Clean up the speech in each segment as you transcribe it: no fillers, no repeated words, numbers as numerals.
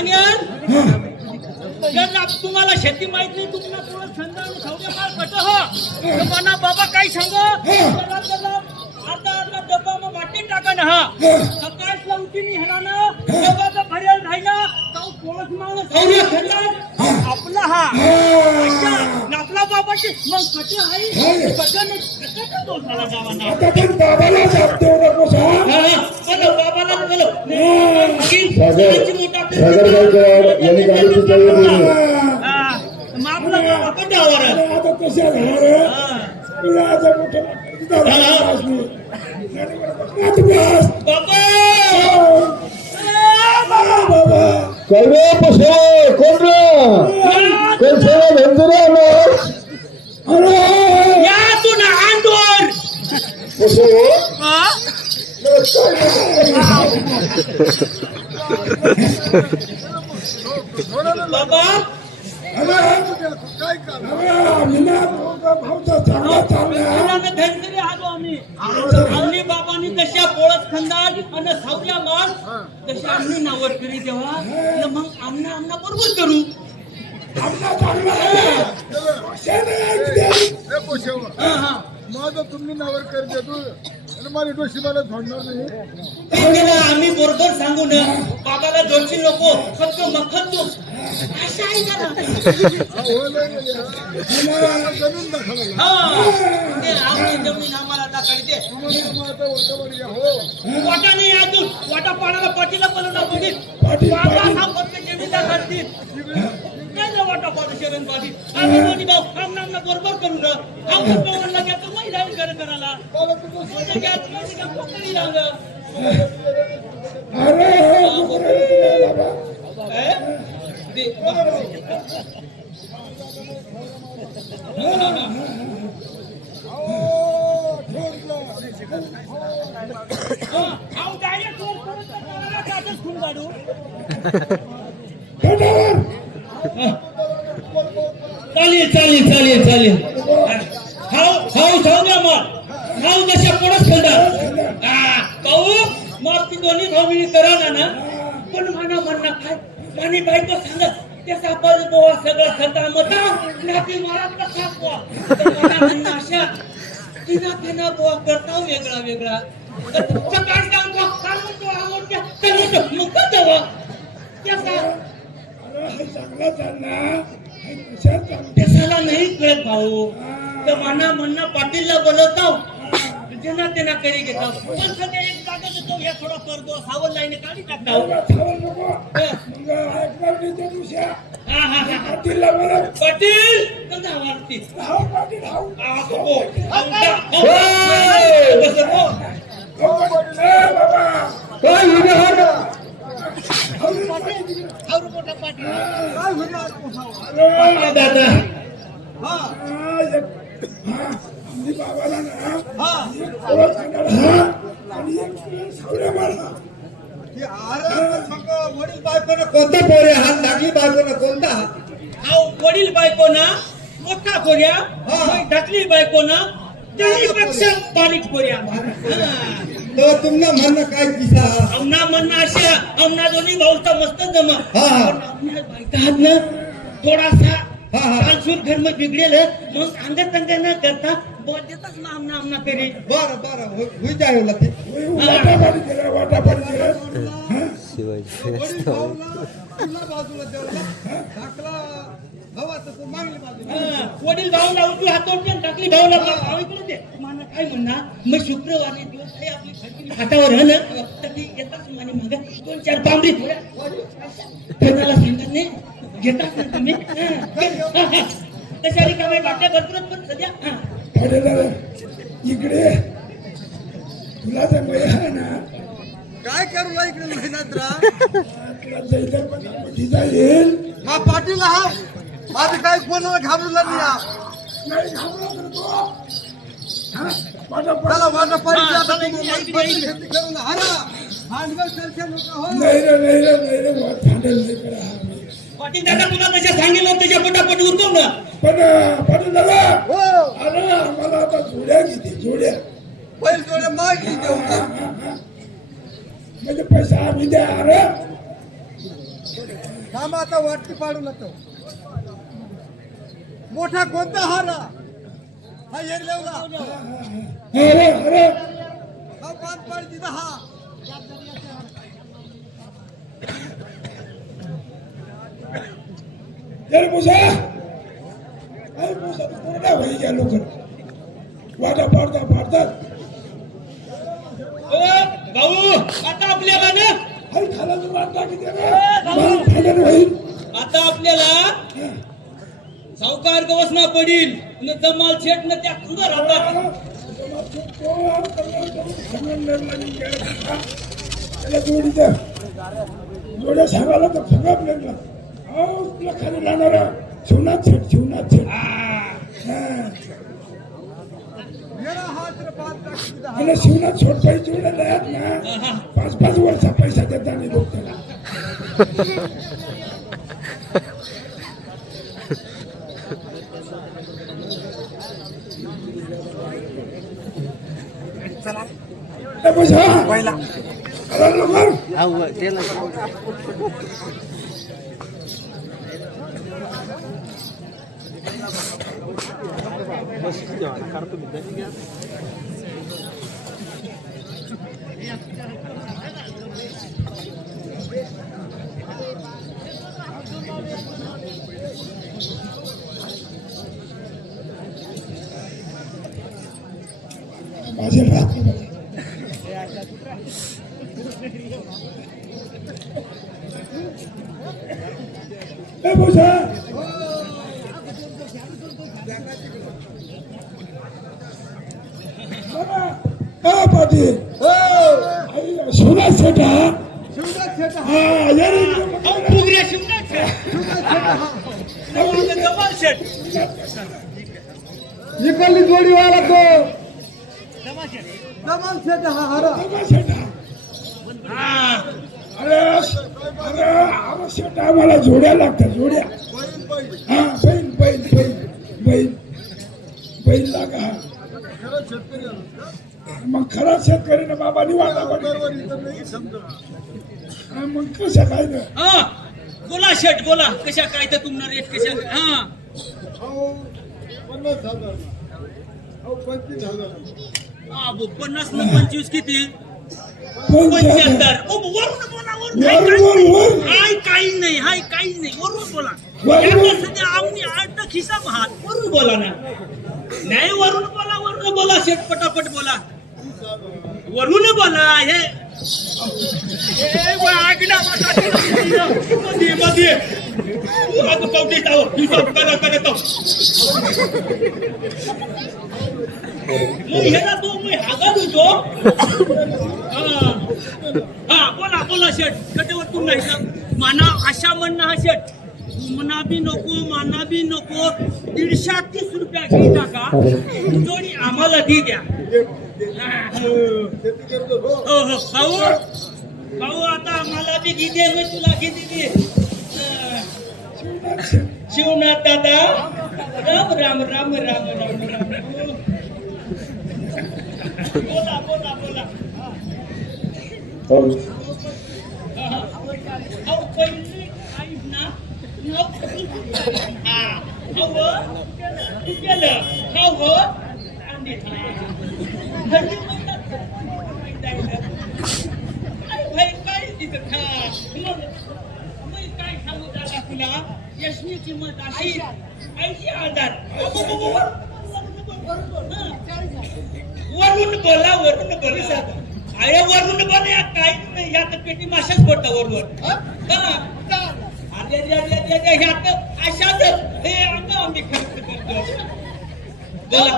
सांगेल जर तुम्हाला शेती माहित नाही तुम्हाला थोडं छंद आणि सौर्य माल कट हो मना बाबा काही सांग अर्धा अर्धा डब्बा मग वाटी टाका ना हा सकाळला उठीनी ह्याला ना डब्बाचा भरेल राहिला तो कोळस मागणं सौर्य खेळला आपला हा आपला बाबाची मग कट आहे कटन कट तो झाला गावाना आता पण बाबाला जाप देऊ नकोस बोलो बाबाला बोलो यांनी गाडी सुचवली आपला बाबा पण डावर आता कशा झालं आता मोठं कळवे पसे कोण या तू ना आंदोर बाबा धनगरी आलो आम्ही बाबांनी कशा पोळस खंदाड आणि सावल्या माल तशा आम्ही नावर करी तेव्हा मग आमना बरोबर करू माझं तुम्ही नावर कर देतो आणि माझी डोशी मला झोडणार नाही आम्ही बरोबर सांगू ना बाबाला जोडशी नको फक्त मखन तू जमीन दाखवलं जमीन आम्हाला दाखवली वाटा नाही अजून वाटा पाण्याला पाठीला बनवला जमीन दाखवतील वाटा पाडू शरण पाठी आम्ही भाऊ आमना बरोबर करू ना आम्हाला घेतो महिला करायला चालेल खाऊ द्या मग खाऊ जशा पोळच खातात खाऊ मग ती दोन्ही भाऊ करा ना पण म्हणणं काय आणि बायको सांगत त्याचा बरोबर सगळं खाता मता नाती मला कसा म्हणणं अशा तिना बोवा करता वेगळा सकाळ मग देवा त्याला नाही कळत भाऊ तर म्हणणं पाटीलला बोलवतो जना त्यांना करी घेतो पण सध्या एक कागद येतो हे थोडा करतो सावध लाईने काढी टाकतो पाटील कसा वाटते वडील बायकोना कोणता पोऱ्या हात लागली बायकोना कोणता वडील बायकोना मोठा कोऱ्या ढकली बायकोना त्याहीपेक्षा बारीक कोऱ्या तर तुमना म्हणणं काय किसा आमना म्हणणं अशा आमना दोन्ही भाऊचा मस्त जमा बायका ना थोडासा कालसूर धर्म बिघडेल मग अंगत न करता देतच ना आमना करी बरं होई जाय ते वडील भाऊला उठली हातोडते टाकली भाऊला मला काय म्हणणार मग शुक्रवारी दिवस आहे आपली हातावर आहे ना तर ती येताच माझी मागे 2-4 पांबरी त्यांना सांगत नाही घेतात ना तुम्ही तशा रिकाम्या बाटल्या भरपूरच पण सध्या इकडे तुला तर मय आहे ना काय करू इकडे मेहनत येईल हा पाटील हा माझं काय कोणाला घाबरला नाही चला माझा पाटील पाटील दादा तुला तशा सांगितलं त्याच्या पोटापोटी उरतो ना पण पाटील दादा अरे आम्हाला आता जोड्या किती जोड्या बैल जोड्या मागितली देऊ म्हणजे पैसा आम्ही द्या अरे मामा आता वाटती पाडू नको. मोठा कोणता हारा हा येरलेवला अरे अरे हा पाच पाड तिथं हा अरे मुझे अरे मुझे कोरडा होई गेला लोक वाटा पाडतात ओ भाऊ आता आपल्याला ना अरे खाला तू वाटा किती मला फायदा होईल आता आपल्याला सावकार गवसना पडील न जमाल शेट न त्या खुदा राहतात जोड्या सांगायला तर सगळं आपल्याला तुला खाली लावणार शिवनाथ शेठ मेरा हात रे पाच टाक तिथं हा. मला शिवनाथ छोट पाहिजे जोड्याला आहेत ना 5-5 वर्षा पैसा देता नाही लोक त्याला पहिला माझे राहते ए बोझा पाटील सोना सेट हा शिवनाथ शेठ हा. हा यार फुगऱ्या शिवनाथ शेट जमाल शेट इकडली जोडी वाला तो जमाल शेठ हा हारा सेट हा अरे अरे सेट आम्हाला जोड्या लागतात जोड्या हा बैल लागा मग खरा शेतकरी ना बाबा निवाडा मग कसं काय ना हा बोला शेट बोला कशा काय तर तुम्हाला रेट कशा हा 50,000 25,000 हा 50 न 25 किती 75 वरून बोला वर. हाय काही नाही वरून बोला वर. याला सध्या आमनी आठ खिसा महात वरून बोला ना नाही वरून बोला शेट पटापट बोला वरून बोला हे आगला मध्ये आता कवटे जाओ हिसाब करत मग ह्याला तो मी हागा देतो हा बोला शेट कटेवर तू नाही माना अशा म्हणणं हा शेट मना बी नको 130 रुपया घे टाका जोडी आम्हाला दी द्या हो भाऊ आता आम्हाला बी घे मी तुला किती दे शिवनाथ दादा राम बोला अहो पहिली ऐक ना काय सांगू दादा तुला यशनी किंमत 80,000 वरून बोला अरे वरून बोला काय नाही यात पेटी माशाच बोलता वरवर ह्यात अशाच हे आम्ही खर्च करतो बोला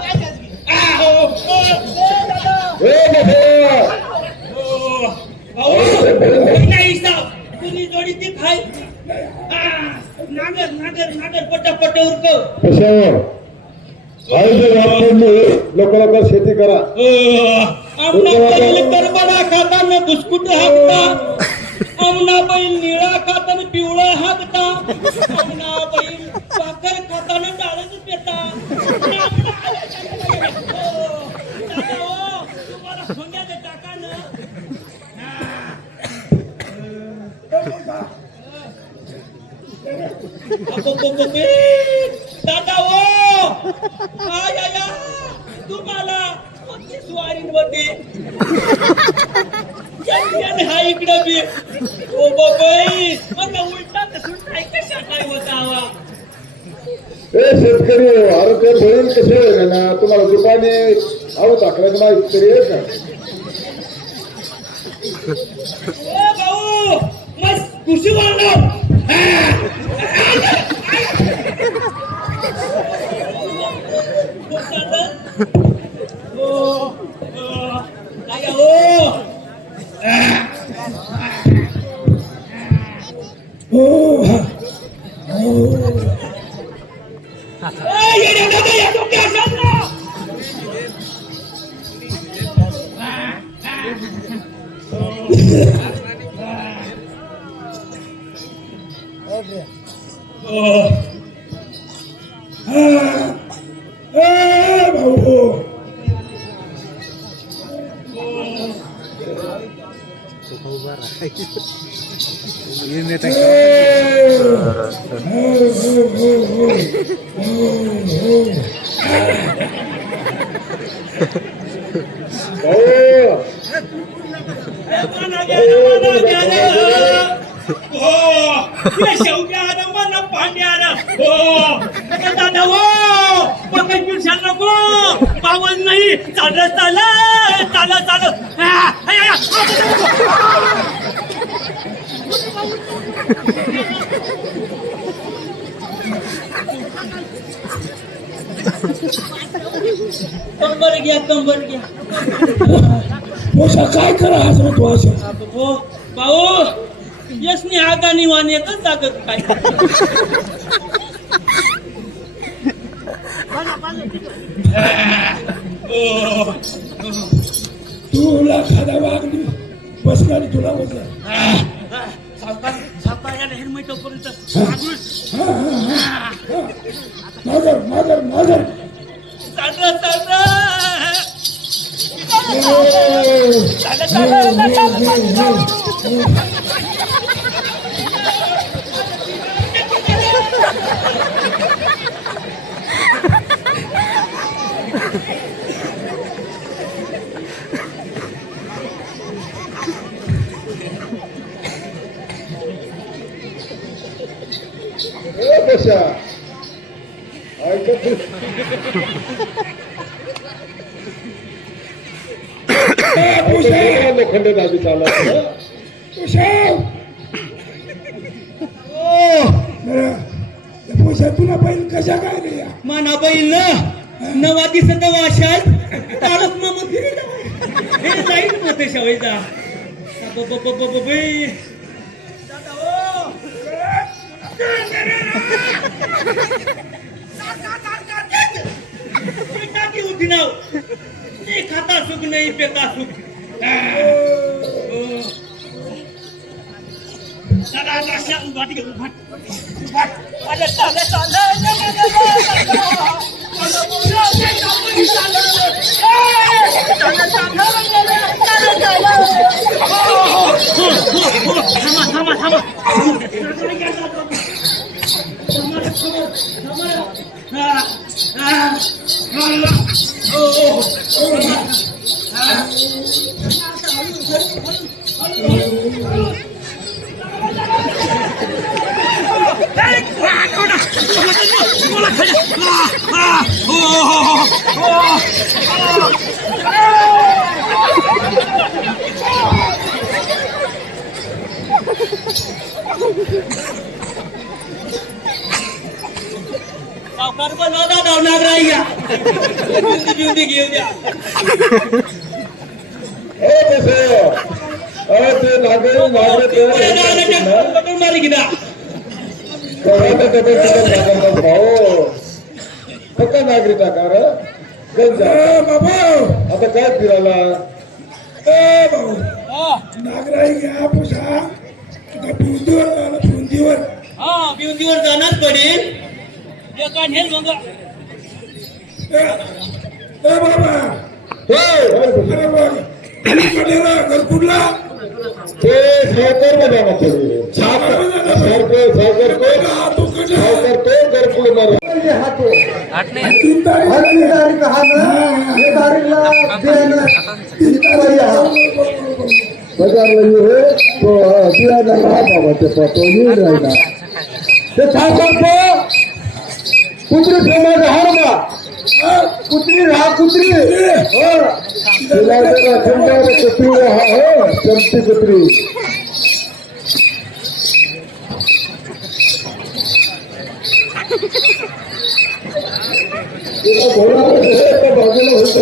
नाही साहेब तुम्ही जोडी ती खाय नागर पटापट उरकव लोक शेती करा तर बडा खाताना बुसकुट हाकता आमना बैल निळा खाताना पिवळा हाकता आमना बैल साखर खाताना डाळच पेता तुम्हाला सोन्याचं टाका ना दादा ओ आया तुम्हाला स्वारीवरती हा इकडं बी ओ बाबाई मला उलटा सुलटा कशा काय होता हवा ए शेतकरी अरे ते बैल कसे आहे ना तुम्हाला दुकाने आऊ टाकल्याचं मला तरी आहे का ओ भाऊ मस्त खुशी वाढणार पावन नाही चालत चालत कंबर घ्या काय करा हो भाऊ यसनी आगानी वाणी येतच जागत काय तुला खादा वागली बसणार तुला बसला सापायला हेल्मेट पर्यंत मागर कशा ऐकत लोखंड दाबी चालत तुला बैल कशा काय रे माना बैल नवा दिसत वाशात तालुक मामा फिरे जाईल मग शाळेचा होती नाव खाता सुख नाही पेता सुख सावकार पण नव्हता धावणार घेऊ द्या मारी किना नागरिक आकार बाबा आता काय फिरायला नागराई घ्या पुसा भिवंतीवर हा भिवंतीवर जाणार पडेल एका नेल मग बाबा घर कुठला ते साखर मध्ये सावकार तो घरकुल मारा. हात तीन तारीख हा ना हे तारीखला बियाणं तीन तारीख हा बजारला येऊ हे तो बियाणं हा बाबा ते तो येऊन राहिला ते सावकार तो कुत्री समाज हार बा कुत्री हा कुत्री हो तिला जरा समजायला कुत्री हा हो चमची कुत्री तिला घोडा बाजूला होत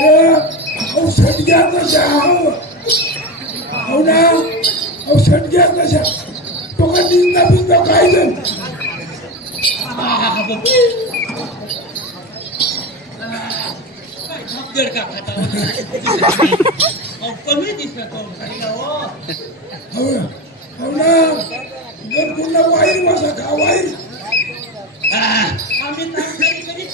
औषध घ्या कशा हो ना औषध घ्या कशा तो का निंदा बिंदा काय जण कमी दिसत हो ना जर पुन्हा वाईर बसा का वाईर आम्ही कधी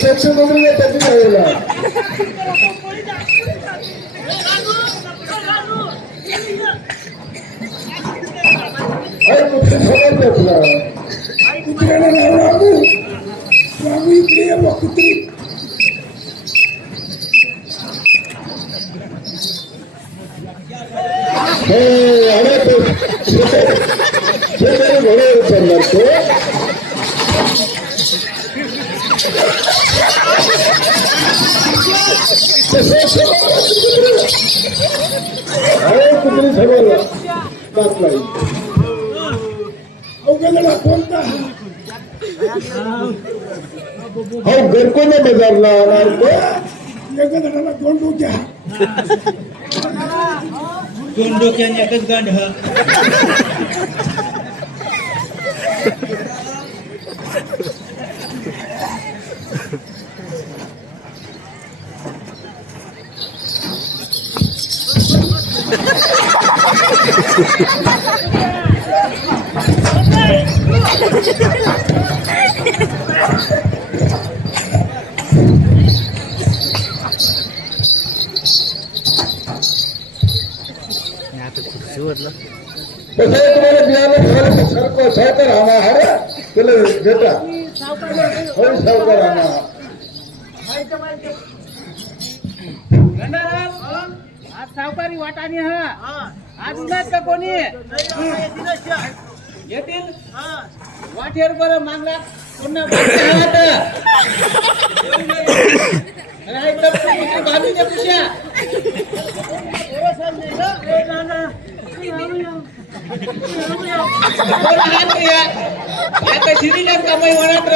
त्याची राहिला कुत्र्याला नाव लागू स्वामी इकडे ये बा कुत्री घोड्यावर चालणार तो कुत्री सगळं टाकला अवघडला कोणता हो घरकोने बाजारला आणार तो एका जणाला दोन डोक्या दोन डोक्याने एकच गांड हा कसं आहे तुम्हाला बियाणं घ्यायला सावकार आणा अरे तुला भेटा हो सावकार आणा आज सावकारी वाटाने हा आज उन्हात का कोणी येतील वाटेर बरं मागला पुन्हा बाजूच्या पुष्या शिरीला कमाई म्हणत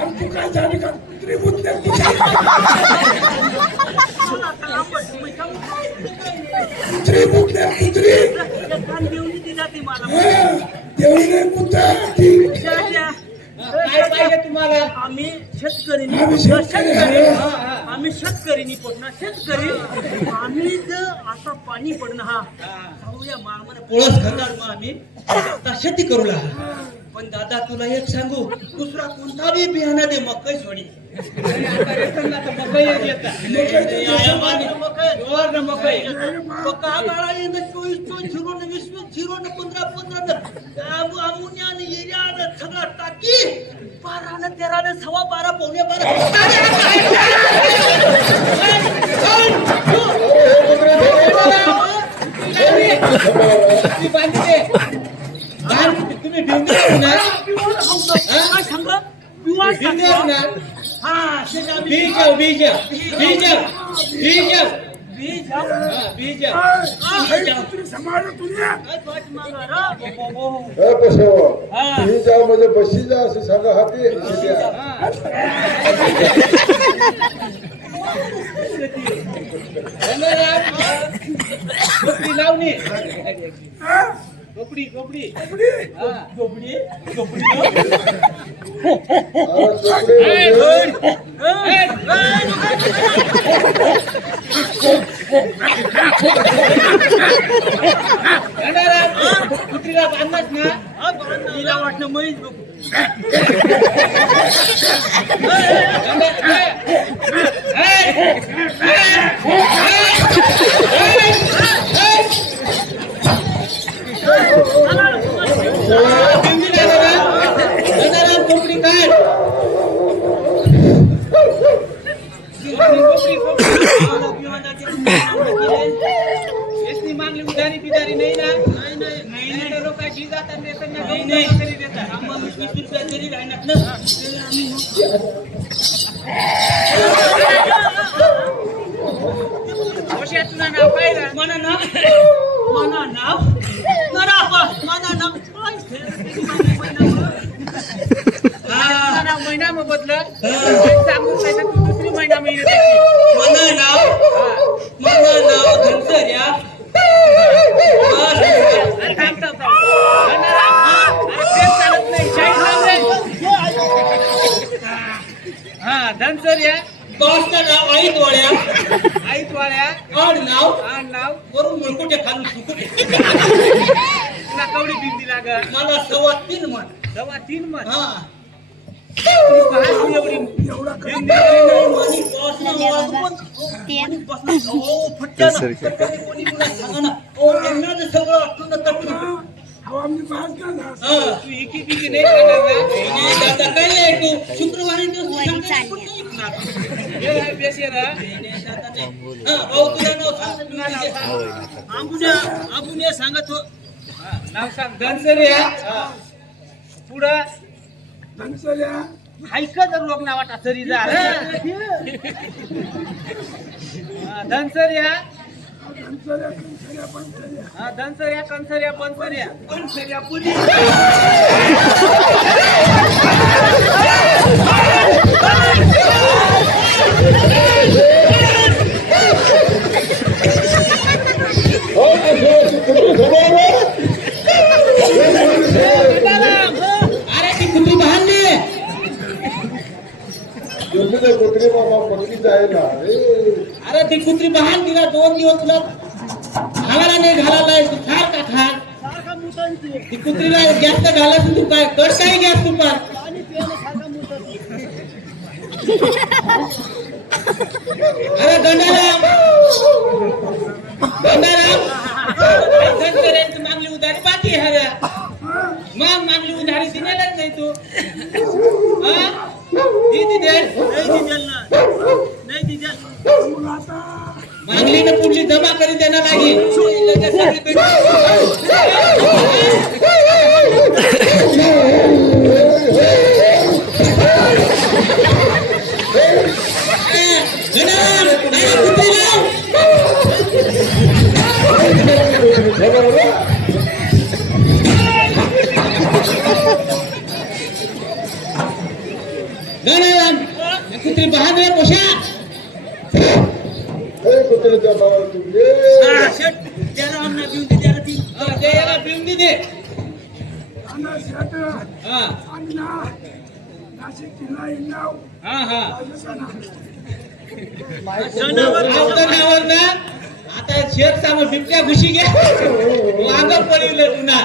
आमची काय झाली का कुत्री बुद्ध्या कुत्री बुद्ध्या कुत्री देवणी नाही बुद्ध्या काय पाहिजे तुम्हाला आम्ही शेतकरी पोटणार शेतकरी आम्ही जर असं पाणी पडणं हा जाऊया मामाला पोळस खाणार मग आम्ही आता शेती करू लागा पण दादा तुला एक सांगू दुसरा कोणता बी बियाणा दे मकई सोडी सगळा टाकी 12 13 सव्वा 12 पावणे 12 तुम्ही म्हणजे बशी जा असं सांगा हाती झोपडी लावणी हा? झोपडी झोपडी झोपडी? हा झोपडी झोपडी कुत्रीला बांधलाच ना तिला वाटलं मैच बघू कोंबडी काय मागली उधारी बिधारी नाही ना नाही लोक जी जातात नाही देतात आम्हाला 20 रुपया तरी राहणार ना तुला नाव काय म्हणा नाव महिना मग बदल सांगून तू दुसरी महिना मी म्हणा नाव धनसर्या हा धनसर्या बासचं नाव आईत वाळ्या आड नाव वरून मुळकुटे खालून सुकुटे तुला कवडी बिंदी लाग मला 3.25 मन हा एवढी शुक्रवारी सांगत हो नाव सांग धनसर्या पुढं धनसर्या ऐका जर लोक नावाटा तरी जा धनसर्या धनसर्या कणसर्या पंसर्या पुरी अरे ती कुत्री बांधली कुत्री बाबा पत्नी जायला अरे ती कुत्री बहान तिला 2 दिवस तुला घालायला नाही घालायला तू खार का खार ती कुत्रीला जास्त घालायचं तू काय कड काय गॅस तू पार अरे गंडाराम धनसर्यांची मागली उधारी बाकी आहे मग मागली उधारी दिलेलच नाही तू मागली ना पुढली जमा करी देणार नाही कुत्री बहादुर पोषा कुत्रीच्या बाबा तुझे त्याला पिऊन दे नाशिक जिल्हा इंदाव नावावर ना आता शेत सामोर बिबट्या घुशी घ्या अंग पडले पुन्हा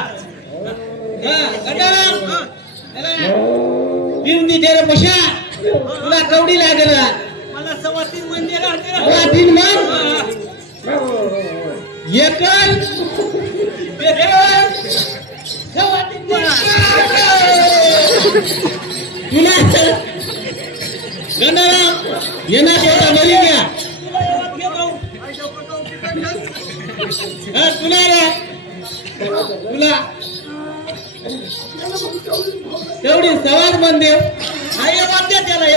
पिऊन दे रे पोषा तुला कवडी लागेल मला 3.25 मन दे 3.25 मन एकल तुला गंडाराम येणार होता बरी घ्या तुला रे तुला तेवढी सवाल मन देव आई वाद्य त्याला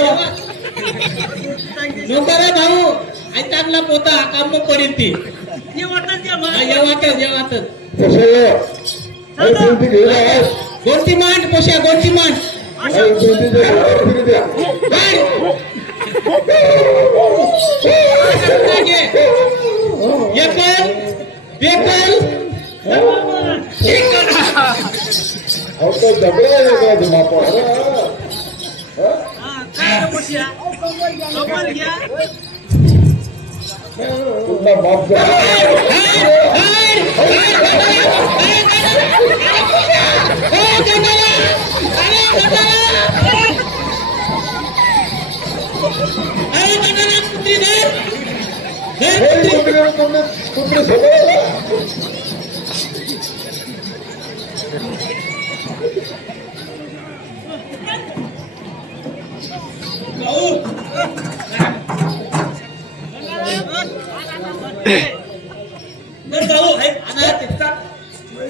नोकरा भाऊ आई चांगला पोता काम पडेल ती गोंटी मांड पोशा गोंटी मांड अहो तो दगडा वेगळा धुमापा तुला माफ कुत्रे सगळं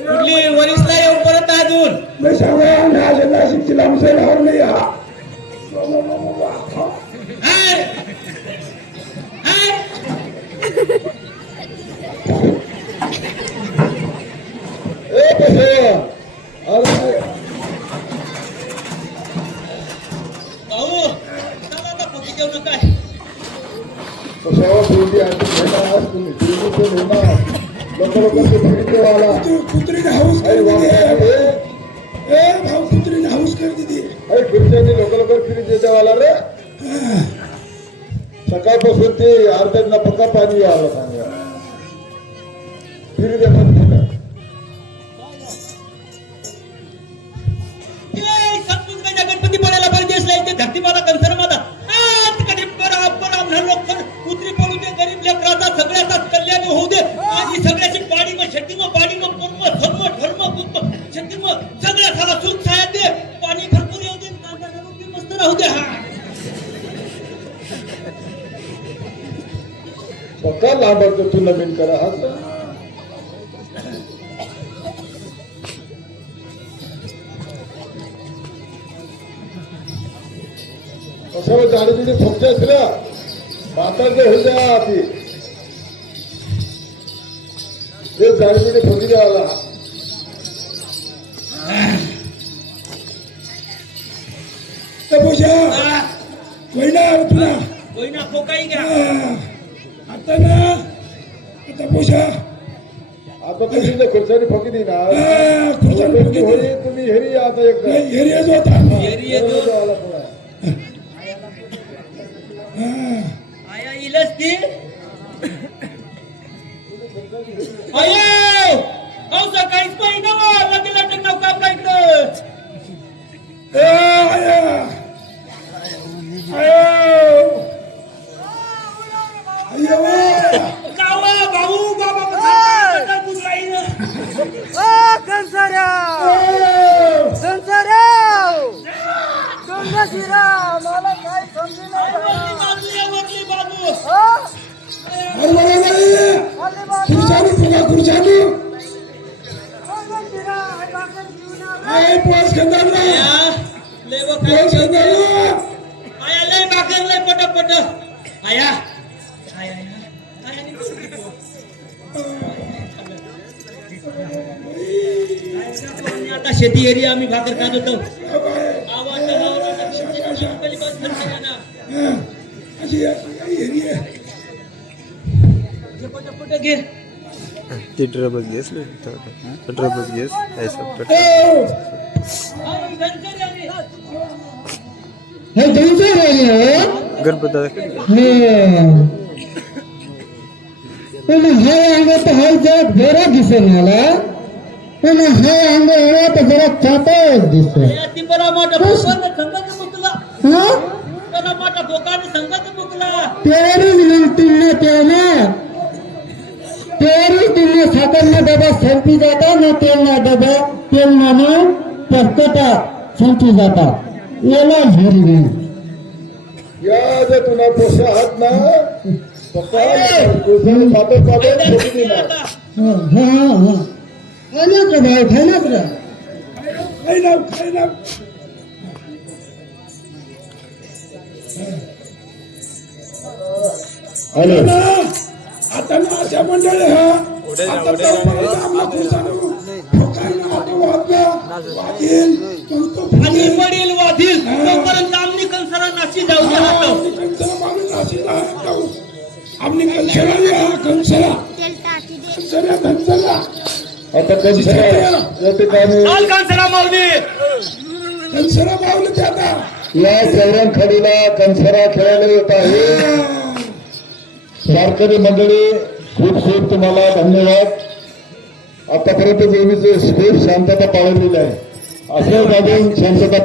कुठली वरिष्ठला येऊन परत अजून मी सगळ्या नाशिकची लांबसाईड हरली हा भाऊ चला आता पोटी जेवण काय कशावर बोलली आणि तुम्ही लोक कुत्रीने हाऊस कर दिली ए भाऊ कुत्रीने हाऊस कर दिली अरे खुर्च्यांनी लोक फिरी देवाला रे सकाळपासून ते अर्ध्यांना पक्का पाणी आलं सांगा फिरी देतात गणपती पडायला पाहिजे धरती माता कन्सर माता कधी कुत्री पडू दे गरीब लेकराचा सगळ्याचाच कल्याण होऊ दे आणि सगळ्याची पाडी मग शेती मग पाडी मग कर्म धर्म धर्म कुंभ शेती मग सगळ्या साला सुख साहेब दे पाणी भरपूर येऊ दे आरोग्य मस्त राहू दे हा पक्का लांबतो तू नवीन करा हा कसं जाडीबिडी फुकते असल्या मातांचे होत्या ती ते जाडीबिडी फुकी द्यावाला तपोशा वैना तुला वैना कोकाई घ्या आता ना आता पोशा आता तुम्ही खुर्च्याने फुकी देणार खुर्च्याने फुकी दे. होई तुम्ही हेरी आता एक एरियाच होता आया इलच ती अयो अहो सकाळीच पाहिजे ना लगेच लटक कापला इकडं जावा भाऊ बाबा बुजलाईन मला काय वरली बाबू खुर्च्याने पोस खंदारला लेव काय आया लय बाकर लय पट आया आया आता शेती एरिया आम्ही भाकर खात होतो आवाज पट घे ते ट्रबल गॅस ट्रबल गॅस ऐसा हे त्यांचं आहे गणपती पण हा अंग तर हा जरा गोरा दिसेल मला पण हा अंग एवढा तर जरा चापाच दिसेल ती बरा मोठा भोकाने संघाच मुकला हा बरा मोठा भोकाने संघाच मुकला तेरीच मग तुमने तेवढा तेरी तुमने साखर ना डबा संपी जाता ना तेल ना डबा तेल म्हणून पस्कटा संपी जाता याला झेल नाही या जे तुला पोषा आहात ना पप्पा खुर्च्याने पातळ पातळ फुकी देणार खायलाच रे भाई खायलाच रे खायला आता ना अशा मंडळी हा आता वाजेल मग तो आणि वडील वाधील तोपर्यंत आम्ही कंसाला नाशी जाऊ शकतो कंसला मागे नाशिकला जाऊ आम्ही कंसला या कंसला कंसला कंसला आता कंसरा या ठिकाणी चाल कंसाला माऊली कंसला पावलं ते आता या चौरंखडीला कंसरा खेळायला येत आहे वारकरी मंडळी खूप खूप तुम्हाला धन्यवाद आतापर्यंत देवीचे खूप शांतता पाळलेली आहे असं वागून शांतता